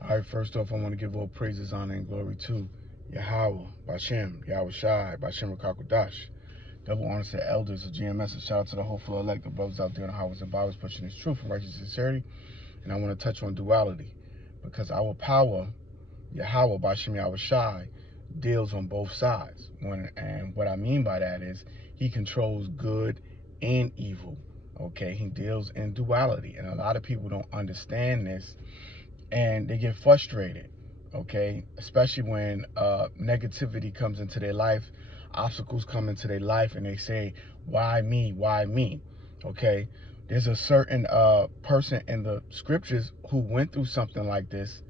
All right, first off, I want to give all praises, honor, and glory to Yahweh, Bashem, Yahweh Shai, Bashem Rakakwadash. Double honors to the elders of GMS, and shout out to the hopeful elect, the brothers out there in the highways and byways pushing his truth and righteous sincerity. And I want to touch on duality because our power, Yahweh, Bashem, Yahweh Shai, deals on both sides. And what I mean by that is he controls good and evil. Okay, he deals in duality, and a lot of people don't understand this and they get frustrated, okay? Especially when negativity comes into their life, obstacles come into their life, and they say, why me, why me, okay? There's a certain person in the scriptures who went through something like this,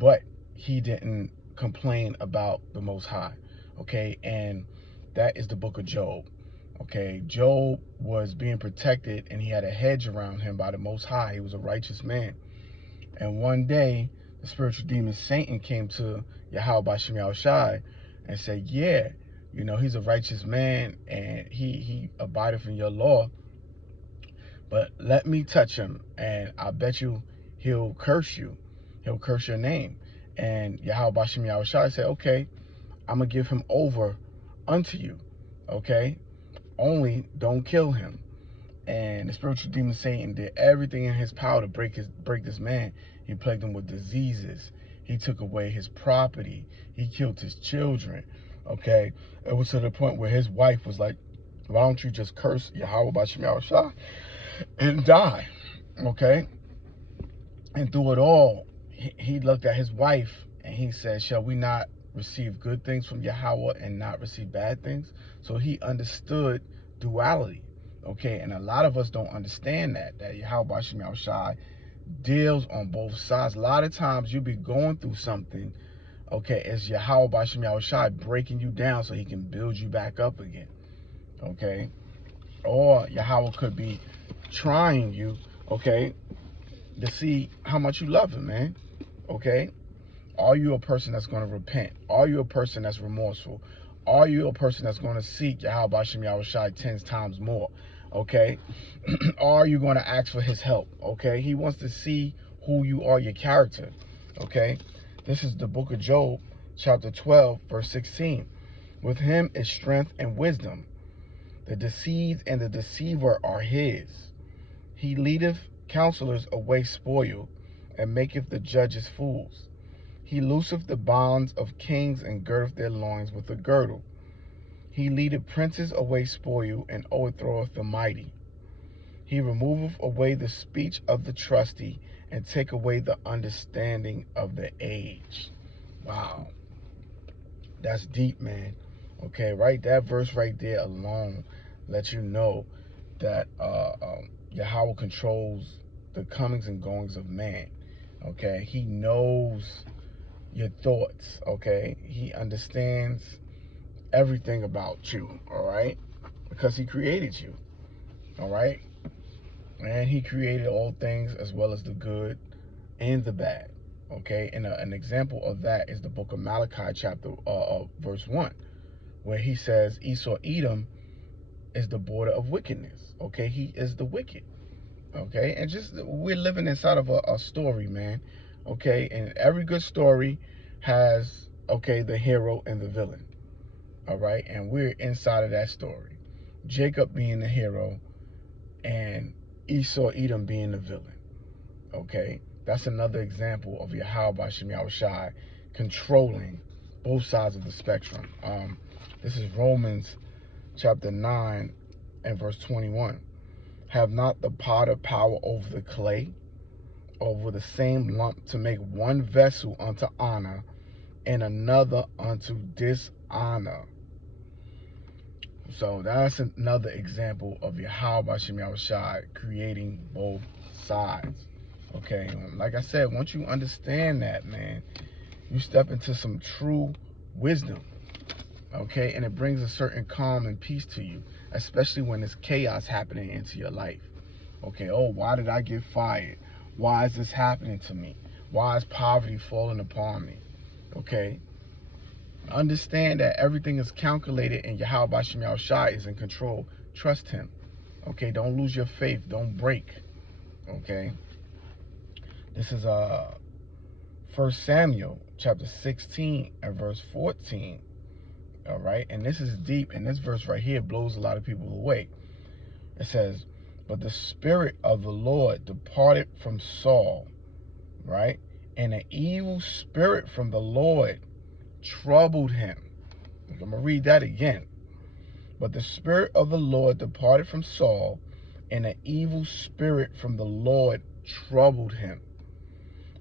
but he didn't complain about the Most High, okay? And that is the book of Job. Okay, Job was being protected and he had a hedge around him by the Most High. He was a righteous man. And one day, the spiritual demon Satan came to Yahweh Bashem Yahushai and said, yeah, you know, he's a righteous man and he abideth in your law, but let me touch him and I bet you he'll curse you. He'll curse your name. And Yahweh Bashem Yahushai said, okay, I'm going to give him over unto you, okay? Only don't kill him. And the spiritual demon Satan did everything in his power to break this man. He plagued him with diseases. He took away his property. He killed his children. Okay, it was to the point where his wife was like, "Why don't you just curse Yahweh Bashem Yahushua and die?" Okay, and through it all, he looked at his wife and he said, "Shall we not receive good things from Yahweh and not receive bad things?" So he understood duality. Okay, and a lot of us don't understand that Yahweh Bashem Yahushai deals on both sides. A lot of times you'll be going through something, okay, it's Yahweh Bashem Yahushai breaking you down so he can build you back up again, okay? Or Yahweh could be trying you, okay, to see how much you love him, man, okay? Are you a person that's going to repent? Are you a person that's remorseful? Are you a person that's going to seek Yahweh Bashem Yahushai 10 times more? Okay? Are you going to ask for his help? Okay? He wants to see who you are, your character. Okay? This is the book of Job, chapter 12, verse 16. With him is strength and wisdom. The deceived and the deceiver are his. He leadeth counselors away spoil, and maketh the judges fools. He looseth the bonds of kings and girdeth their loins with a girdle. He leadeth princes away spoil and overthroweth the mighty. He removeth away the speech of the trusty and take away the understanding of the age. Wow. That's deep, man. Okay, right? That verse right there alone lets you know that Yahweh controls the comings and goings of man. Okay, he knows your thoughts, okay? He understands everything about you, all right? Because he created you, all right? And he created all things as well as the good and the bad, okay? And an example of that is the book of Malachi, chapter verse 1, where he says Esau Edom is the border of wickedness, okay? He is the wicked, okay? And just we're living inside of a story, man, okay? And every good story has, okay, the hero and the villain, all right? And we're inside of that story. Jacob being the hero and Esau Edom being the villain, okay? That's another example of Yahweh Bashem Yahushai controlling both sides of the spectrum. This is Romans chapter 9 and verse 21. Have not the potter power over the clay, over the same lump, to make one vessel unto honor and another unto dishonor? So that's another example of Yahweh Bashem Yahushai creating both sides. Okay, like I said, once you understand that, man, you step into some true wisdom. Okay, and it brings a certain calm and peace to you, especially when there's chaos happening into your life. Okay, oh, why did I get fired? Why is this happening to me? Why is poverty falling upon me? Okay, understand that everything is calculated and Yahweh Bashem Yahushai is in control. Trust him. Okay, don't lose your faith. Don't break. Okay, this is 1 Samuel chapter 16 and verse 14. All right, and this is deep, and this verse right here blows a lot of people away. It says, but the Spirit of the Lord departed from Saul, right? And an evil spirit from the Lord troubled him. I'm going to read that again. But the Spirit of the Lord departed from Saul, and an evil spirit from the Lord troubled him.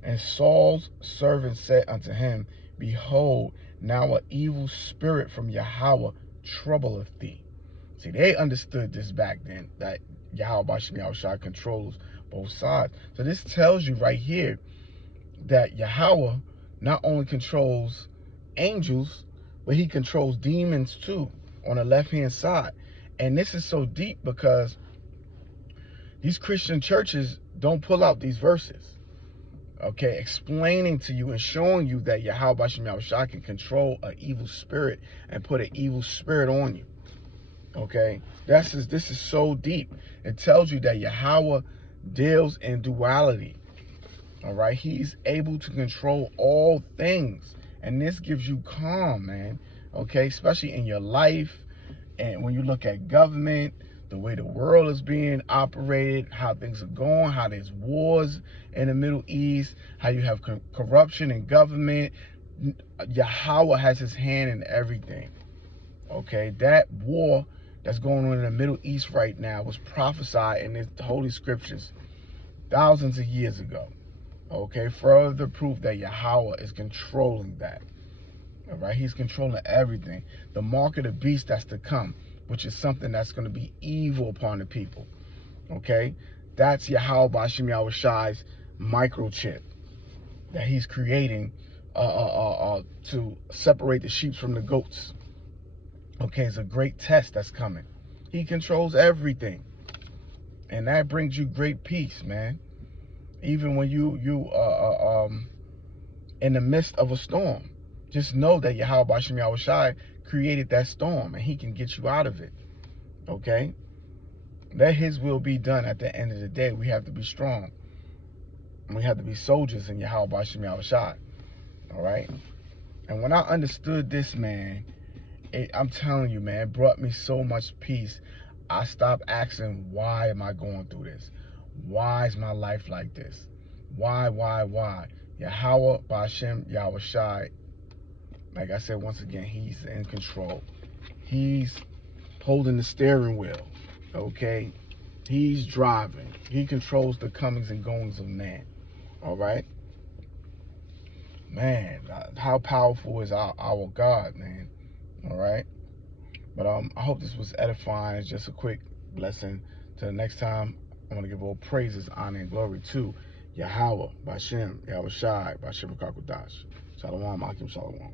And Saul's servant said unto him, behold, now an evil spirit from Yahweh troubleth thee. See, they understood this back then, that Yahweh Ba'Shem Yahushua controls both sides. So this tells you right here that Yahweh not only controls angels, but he controls demons too on the left-hand side. And this is so deep because these Christian churches don't pull out these verses, okay, explaining to you and showing you that Yahweh Ba'Shem Yahushua can control an evil spirit and put an evil spirit on you. Okay, this is so deep. It tells you that Yahweh deals in duality. All right, he's able to control all things, and this gives you calm, man. Okay, especially in your life, and when you look at government, the way the world is being operated, how things are going, how there's wars in the Middle East, how you have corruption in government. Yahweh has his hand in everything. Okay, that war that's going on in the Middle East right now was prophesied in the Holy Scriptures thousands of years ago. Okay, further proof that Yahweh is controlling that. All right, he's controlling everything. The mark of the beast that's to come, which is something that's going to be evil upon the people. Okay, that's Yahweh Ba'Shem Yahushua's microchip that he's creating to separate the sheep from the goats. Okay, it's a great test that's coming. He controls everything, and that brings you great peace, man. Even when you in the midst of a storm, just know that Yahweh Ba'Shem Yahushua created that storm, and he can get you out of it. Okay, let his will be done. At the end of the day, we have to be strong, and we have to be soldiers in Yahweh Ba'Shem Yahushua. All right, and when I understood this, man, I'm telling you, man, it brought me so much peace. I stopped asking, why am I going through this? Why is my life like this? Why? Yahweh Ba'Shem Yahushua, like I said, once again, he's in control. He's holding the steering wheel, okay? He's driving. He controls the comings and goings of man, all right? Man, how powerful is our God, man? All right, but I hope this was edifying. It's just a quick blessing. Till the next time, I want to give all praises, honor, and glory to Yahweh Ba'Shem Yahushua Ba'Shem Rakakadash. Shalom, Akim Shalom.